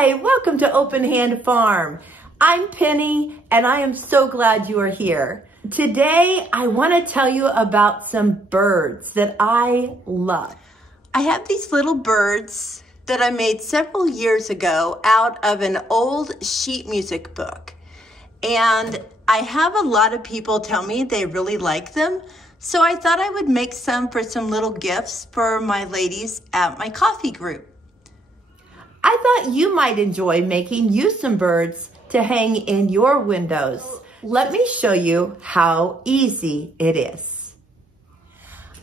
Hi, welcome to Open Hand Farm. I'm Penny and I am so glad you are here. Today I want to tell you about some birds that I love. I have these little birds that I made several years ago out of an old sheet music book. And I have a lot of people tell me they really like them. So I thought I would make some for some little gifts for my ladies at my coffee group. I thought you might enjoy making you some birds to hang in your windows. Let me show you how easy it is.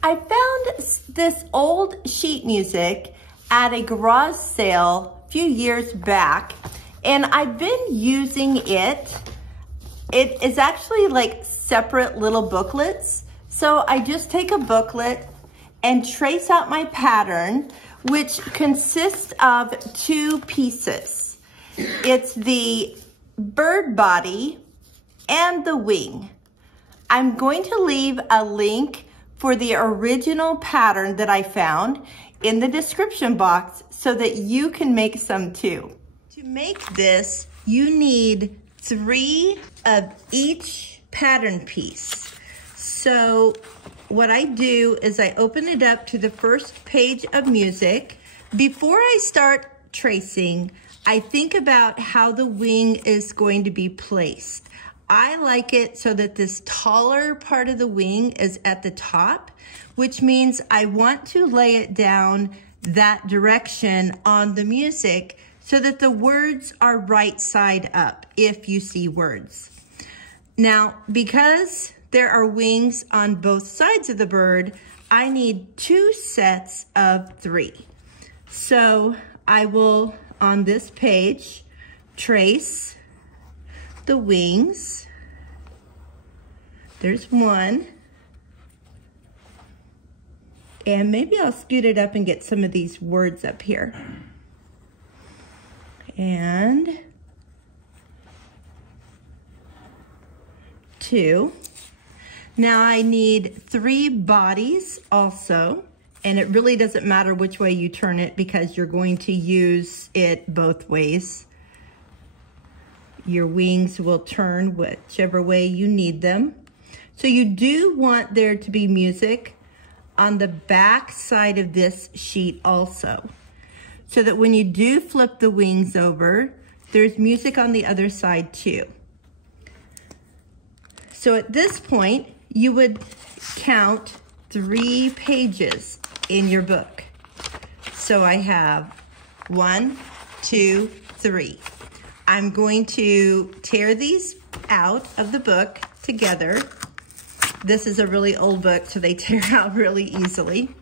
I found this old sheet music at a garage sale a few years back, and I've been using it. It is actually like separate little booklets. So I just take a booklet and trace out my pattern, which consists of two pieces. It's the bird body and the wing. I'm going to leave a link for the original pattern that I found in the description box so that you can make some too. To make this, you need 3 of each pattern piece. So what I do is I open it up to the first page of music. Before I start tracing, I think about how the wing is going to be placed. I like it so that this taller part of the wing is at the top, which means I want to lay it down that direction on the music so that the words are right side up if you see words. Now, because there are wings on both sides of the bird, I need 2 sets of 3. So I will, on this page, trace the wings. There's 1. And maybe I'll scoot it up and get some of these words up here. And 2. Now I need 3 bodies also, and it really doesn't matter which way you turn it because you're going to use it both ways. Your wings will turn whichever way you need them. So you do want there to be music on the back side of this sheet also, so that when you do flip the wings over, there's music on the other side too. So at this point, you would count 3 pages in your book. So I have 1, 2, 3. I'm going to tear these out of the book together. This is a really old book, so they tear out really easily.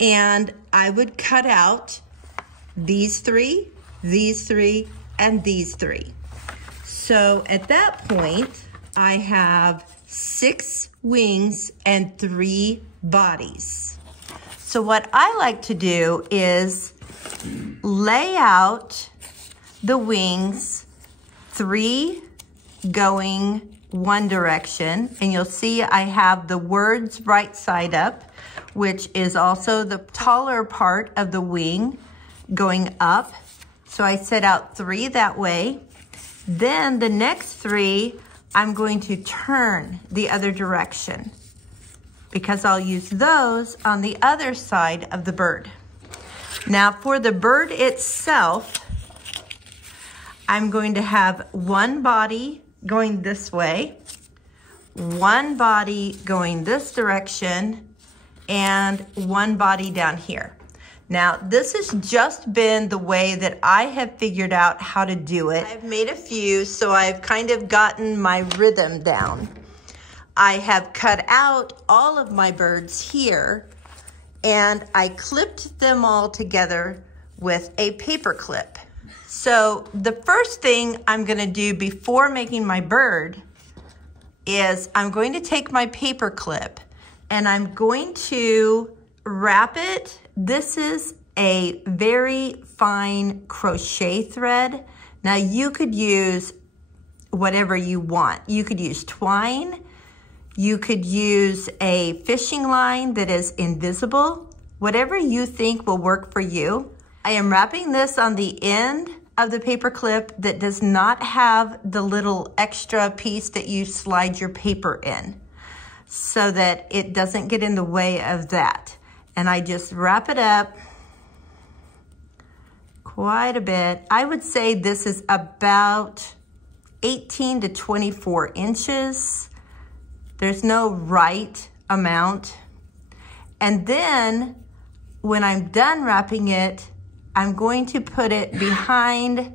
And I would cut out these 3, and these 3. So at that point, I have 6 wings and 3 bodies. So what I like to do is lay out the wings, 3 going one direction, and you'll see I have the words right side up, which is also the taller part of the wing going up. So I set out 3 that way. Then the next 3, I'm going to turn the other direction because I'll use those on the other side of the bird. Now for the bird itself, I'm going to have 1 body going this way, 1 body going this direction, and 1 body down here. Now, this has just been the way that I have figured out how to do it. I've made a few, so I've kind of gotten my rhythm down. I have cut out all of my birds here, and I clipped them all together with a paper clip. So the first thing I'm gonna do before making my bird is I'm going to take my paper clip and I'm going to wrap it. This is a very fine crochet thread. Now you could use whatever you want. You could use twine. You could use a fishing line that is invisible. Whatever you think will work for you. I am wrapping this on the end of the paper clip that does not have the little extra piece that you slide your paper in, so that it doesn't get in the way of that. And I just wrap it up quite a bit. I would say this is about 18 to 24 inches. There's no right amount. And then when I'm done wrapping it, I'm going to put it behind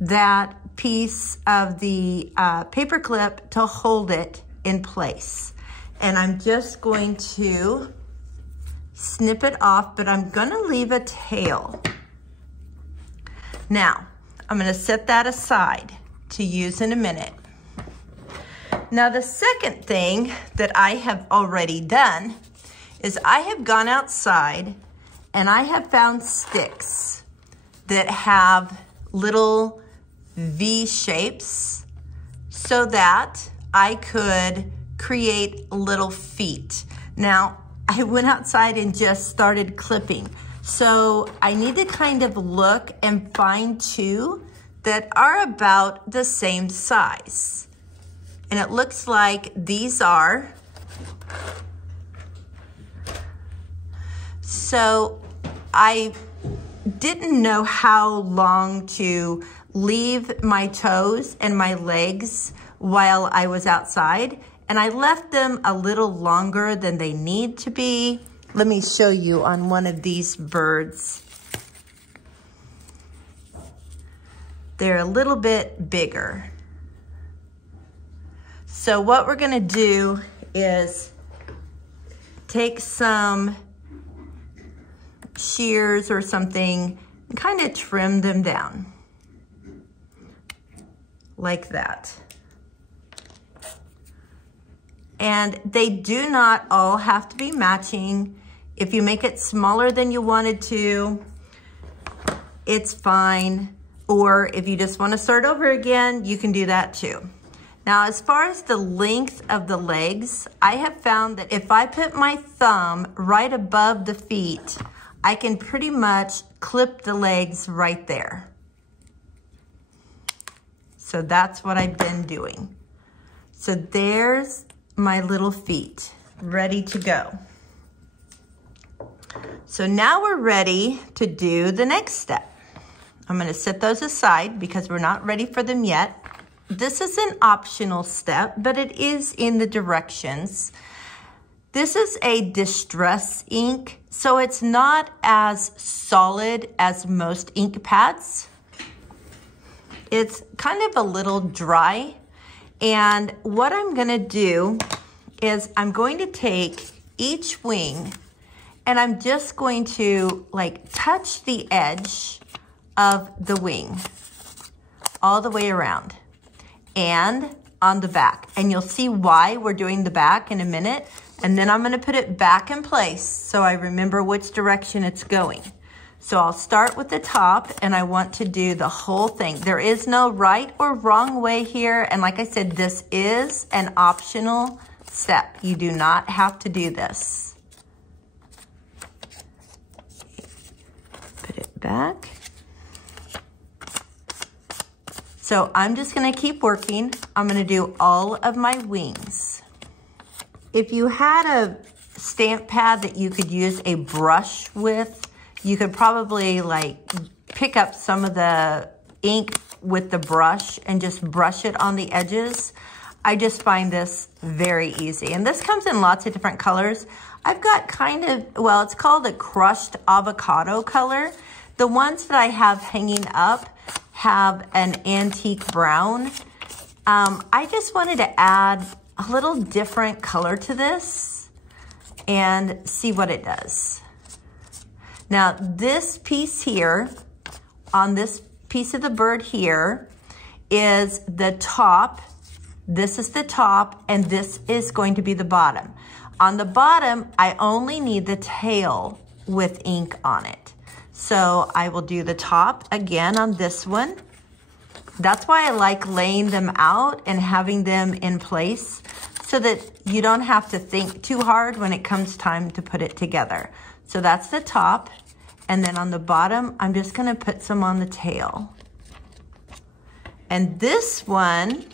that piece of the paper clip to hold it in place. And I'm just going to snip it off, but I'm gonna leave a tail. Now, I'm gonna set that aside to use in a minute. Now, the second thing that I have already done is I have gone outside and I have found sticks that have little V shapes so that I could create little feet. Now, I went outside and just started clipping. So I need to kind of look and find two that are about the same size. And it looks like these are. So I didn't know how long to leave my toes and my legs while I was outside, and I left them a little longer than they need to be. Let me show you on one of these birds. They're a little bit bigger. So what we're gonna do is take some shears or something and kind of trim them down like that. And they do not all have to be matching. If you make it smaller than you wanted to, it's fine. Or if you just want to start over again, you can do that too. Now, as far as the length of the legs, I have found that if I put my thumb right above the feet, I can pretty much clip the legs right there. So that's what I've been doing. So there's my little feet ready to go. So now we're ready to do the next step. I'm gonna set those aside because we're not ready for them yet. This is an optional step, but it is in the directions. This is a distress ink, so it's not as solid as most ink pads. It's kind of a little dry. And what I'm gonna do is I'm going to take each wing and I'm just going to like touch the edge of the wing all the way around and on the back. And you'll see why we're doing the back in a minute. And then I'm gonna put it back in place so I remember which direction it's going. So I'll start with the top and I want to do the whole thing. There is no right or wrong way here. And like I said, this is an optional step. You do not have to do this. Put it back. So I'm just gonna keep working. I'm gonna do all of my wings. If you had a stamp pad that you could use a brush with, you could probably like pick up some of the ink with the brush and just brush it on the edges. I just find this very easy. And this comes in lots of different colors. I've got kind of, well, it's called a crushed avocado color. The ones that I have hanging up have an antique brown. I just wanted to add a little different color to this and see what it does. Now, this piece here, on this piece of the bird here, is the top. This is the top, and this is going to be the bottom. On the bottom, I only need the tail with ink on it. So I will do the top again on this one. That's why I like laying them out and having them in place so that you don't have to think too hard when it comes time to put it together. So that's the top. And then on the bottom, I'm just gonna put some on the tail. And this one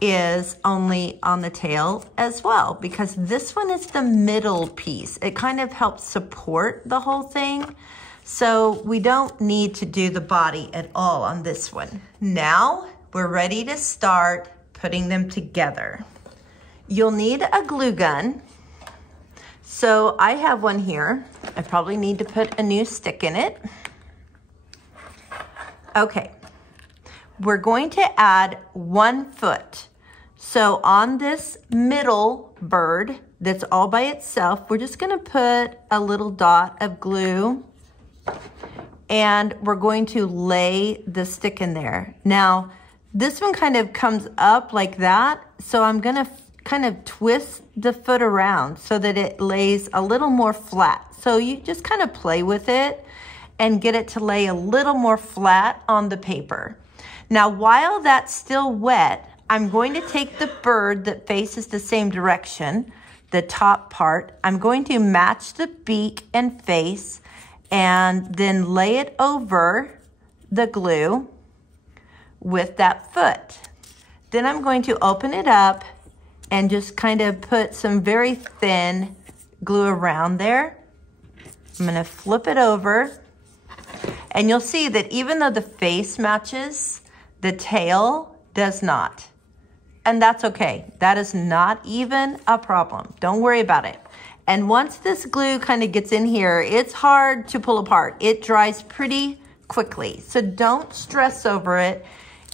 is only on the tail as well, because this one is the middle piece. It kind of helps support the whole thing. So we don't need to do the body at all on this one. Now we're ready to start putting them together. You'll need a glue gun. So I have one here. I probably need to put a new stick in it. Okay, we're going to add 1 foot. So on this middle bird that's all by itself, we're just gonna put a little dot of glue and we're going to lay the stick in there. Now, this one kind of comes up like that, so I'm gonna kind of twist the foot around so that it lays a little more flat. So you just kind of play with it and get it to lay a little more flat on the paper. Now, while that's still wet, I'm going to take the bird that faces the same direction, the top part. I'm going to match the beak and face and then lay it over the glue with that foot. Then I'm going to open it up and just kind of put some very thin glue around there. I'm gonna flip it over and you'll see that even though the face matches, the tail does not. And that's okay. That is not even a problem. Don't worry about it. And once this glue kind of gets in here, it's hard to pull apart. It dries pretty quickly. So don't stress over it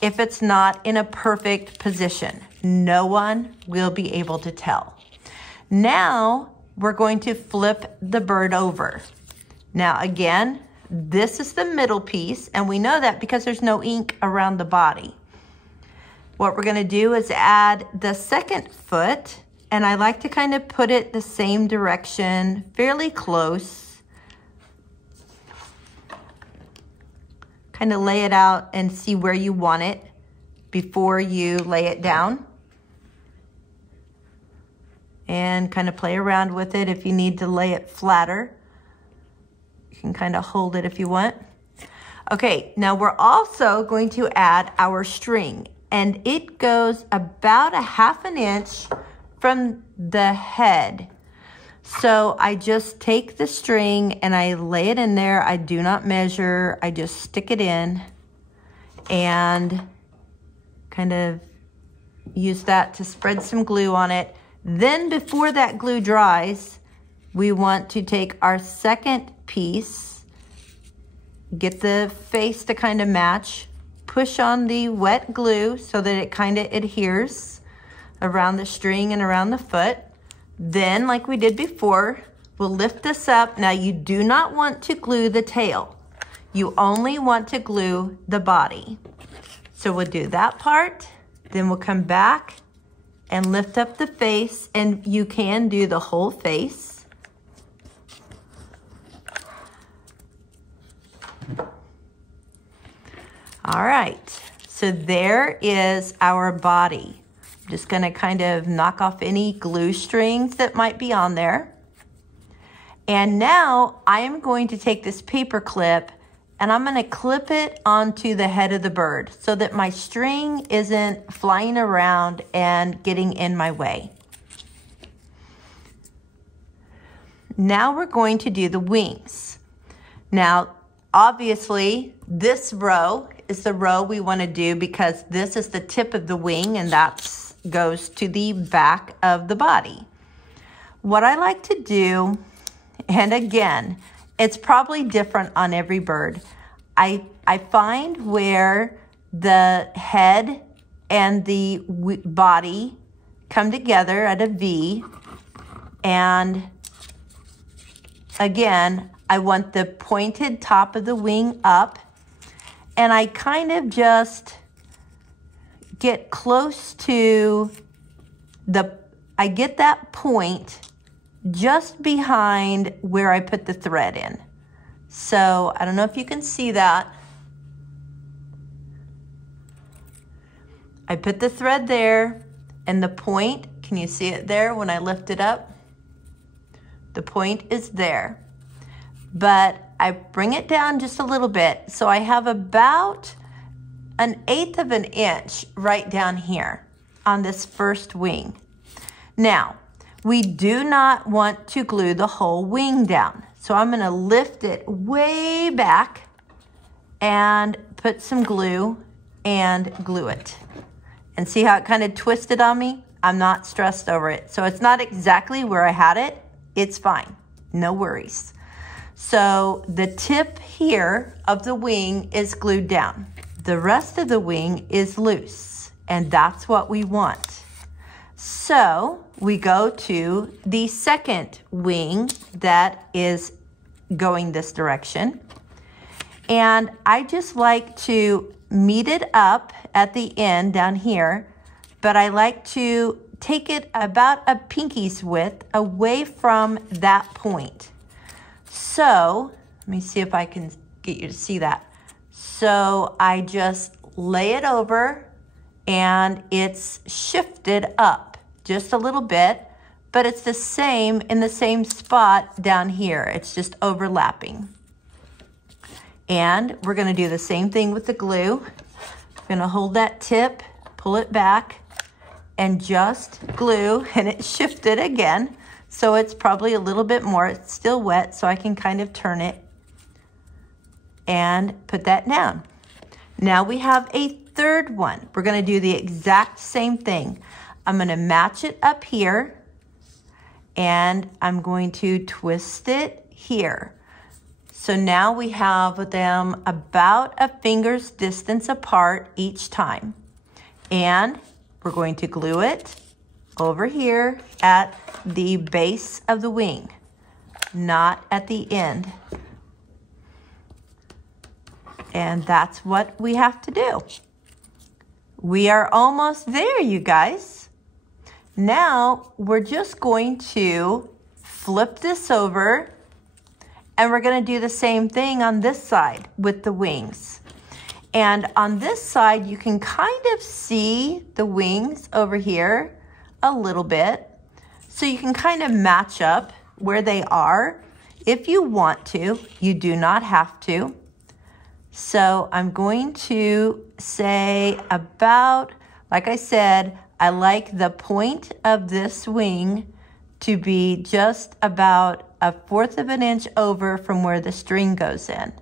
if it's not in a perfect position. No one will be able to tell. Now we're going to flip the bird over. Now again, this is the middle piece, and we know that because there's no ink around the body. What we're gonna do is add the second foot, and I like to kind of put it the same direction, fairly close. Kind of lay it out and see where you want it before you lay it down. And kind of play around with it if you need to lay it flatter. You can kind of hold it if you want. Okay, now we're also going to add our string, and it goes about 1/2 inch from the head. So I just take the string and I lay it in there. I do not measure, I just stick it in and kind of use that to spread some glue on it. Then before that glue dries, we want to take our second piece, get the face to kind of match, push on the wet glue so that it kind of adheres around the string and around the foot. Then, like we did before, we'll lift this up. Now, you do not want to glue the tail. You only want to glue the body. So we'll do that part, then we'll come back and lift up the face, and you can do the whole face. All right, so there is our body. I'm just gonna kind of knock off any glue strings that might be on there. And now I am going to take this paper clip and I'm gonna clip it onto the head of the bird so that my string isn't flying around and getting in my way. Now we're going to do the wings. Now, obviously, this row is the row we want to do because this is the tip of the wing and that goes to the back of the body. What I like to do, and again, it's probably different on every bird. I find where the head and the body come together at a V, and again, I want the pointed top of the wing up, and I kind of just get close to I get that point just behind where I put the thread in. So I don't know if you can see that. I put the thread there, and the point, can you see it there when I lift it up? The point is there. But I bring it down just a little bit. So I have about 1/8 of an inch right down here on this first wing. Now, we do not want to glue the whole wing down. So I'm gonna lift it way back and put some glue and glue it. And see how it kind of twisted on me? I'm not stressed over it. So it's not exactly where I had it. It's fine, no worries. So the tip here of the wing is glued down. The rest of the wing is loose, and that's what we want. So we go to the second wing that is going this direction. And I just like to meet it up at the end down here, but I like to take it about a pinky's width away from that point. So let me see if I can get you to see that. So I just lay it over and it's shifted up just a little bit, but it's the same in the same spot down here. It's just overlapping. And we're gonna do the same thing with the glue. I'm gonna hold that tip, pull it back, and just glue, and it shifted again. So it's probably a little bit more. It's still wet, so I can kind of turn it and put that down. Now we have a third one. We're gonna do the exact same thing. I'm gonna match it up here, and I'm going to twist it here. So now we have them about a finger's distance apart each time. And we're going to glue it over here at the base of the wing, not at the end. And that's what we have to do. We are almost there, you guys. Now we're just going to flip this over, and we're gonna do the same thing on this side with the wings. And on this side, you can kind of see the wings over here a little bit. So you can kind of match up where they are if you want to. You do not have to. So I'm going to say about, like I said, I like the point of this wing to be just about 1/4 of an inch over from where the string goes in.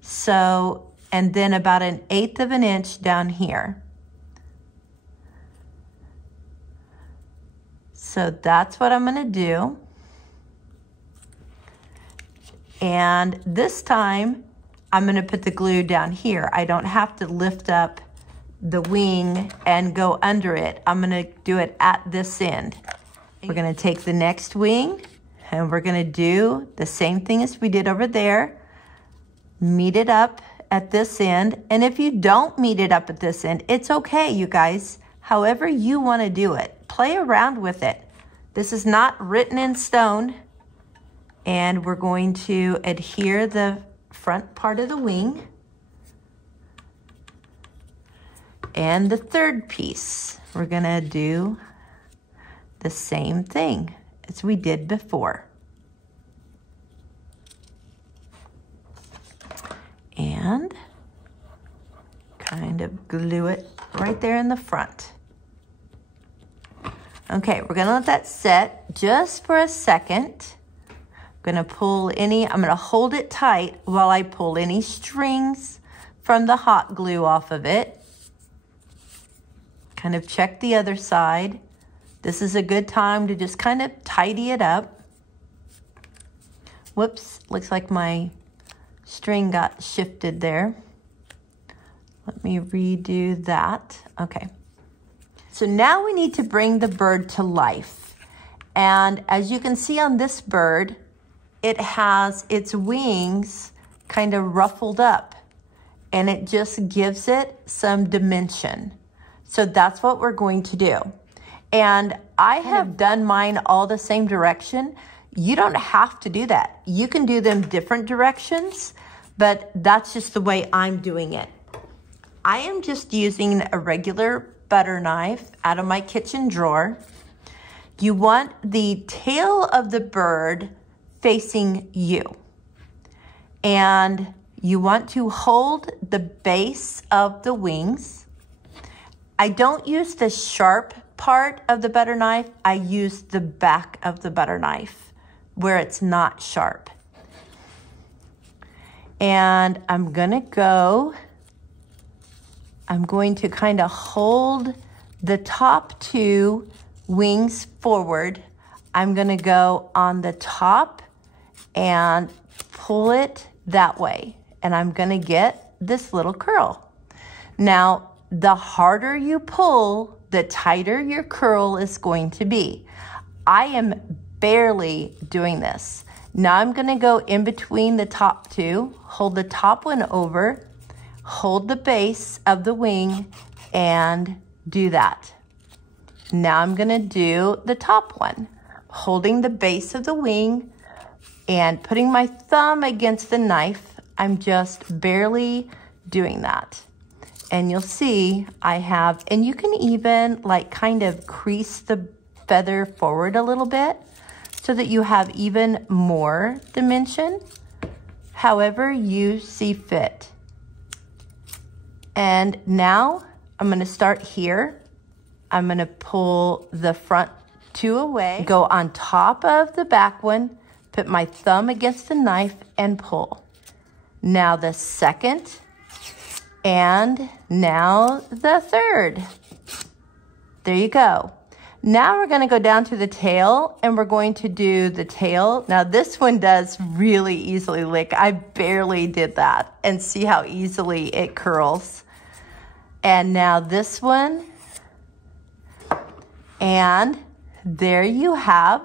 So, and then about 1/8 of an inch down here. So that's what I'm gonna do. And this time, I'm gonna put the glue down here. I don't have to lift up the wing and go under it. I'm gonna do it at this end. We're gonna take the next wing and we're gonna do the same thing as we did over there. Meet it up at this end. And if you don't meet it up at this end, it's okay, you guys. However you wanna do it, play around with it. This is not written in stone. And we're going to adhere the front part of the wing. And the third piece, we're gonna do the same thing as we did before. And kind of glue it right there in the front. Okay, we're gonna let that set just for a second. I'm gonna hold it tight while I pull any strings from the hot glue off of it. Kind of check the other side. This is a good time to just kind of tidy it up. Whoops, looks like my string got shifted there. Let me redo that. Okay. So now we need to bring the bird to life. And as you can see on this bird, it has its wings kind of ruffled up, and it just gives it some dimension. So that's what we're going to do. And I have done mine all the same direction. You don't have to do that. You can do them different directions, but that's just the way I'm doing it. I am just using a regular butter knife out of my kitchen drawer. You want the tail of the bird facing you. And you want to hold the base of the wings. I don't use the sharp part of the butter knife. I use the back of the butter knife where it's not sharp. And I'm going to kind of hold the top two wings forward. I'm going to go on the top and pull it that way. And I'm going to get this little curl. Now, the harder you pull, the tighter your curl is going to be. I am barely doing this. Now I'm going to go in between the top two, hold the top one over, hold the base of the wing, and do that. Now I'm going to do the top one, holding the base of the wing and putting my thumb against the knife. I'm just barely doing that. And you'll see I have, and you can even like kind of crease the feather forward a little bit so that you have even more dimension, however you see fit. And now I'm going to start here. I'm going to pull the front two away, go on top of the back one, put my thumb against the knife and pull. Now the second, and now the third. There you go. Now we're going to go down to the tail, and we're going to do the tail. Now this one does really easily lick. I barely did that, and see how easily it curls. And now this one, and there you have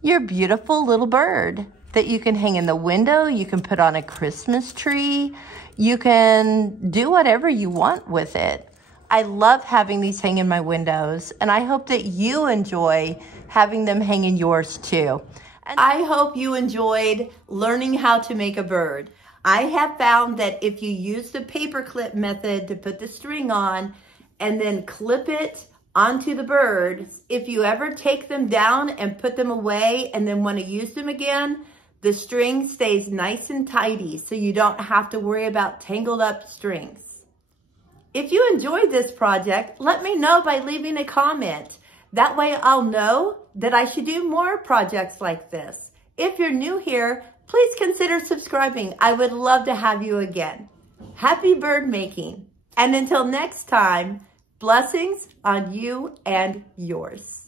your beautiful little bird that you can hang in the window. You can put on a Christmas tree. You can do whatever you want with it. I love having these hang in my windows, and I hope that you enjoy having them hang in yours too. And I hope you enjoyed learning how to make a bird. I have found that if you use the paper clip method to put the string on and then clip it onto the bird, if you ever take them down and put them away and then want to use them again, the string stays nice and tidy, so you don't have to worry about tangled up strings. If you enjoyed this project, let me know by leaving a comment. That way I'll know that I should do more projects like this. If you're new here, please consider subscribing. I would love to have you again. Happy bird making. And until next time, blessings on you and yours.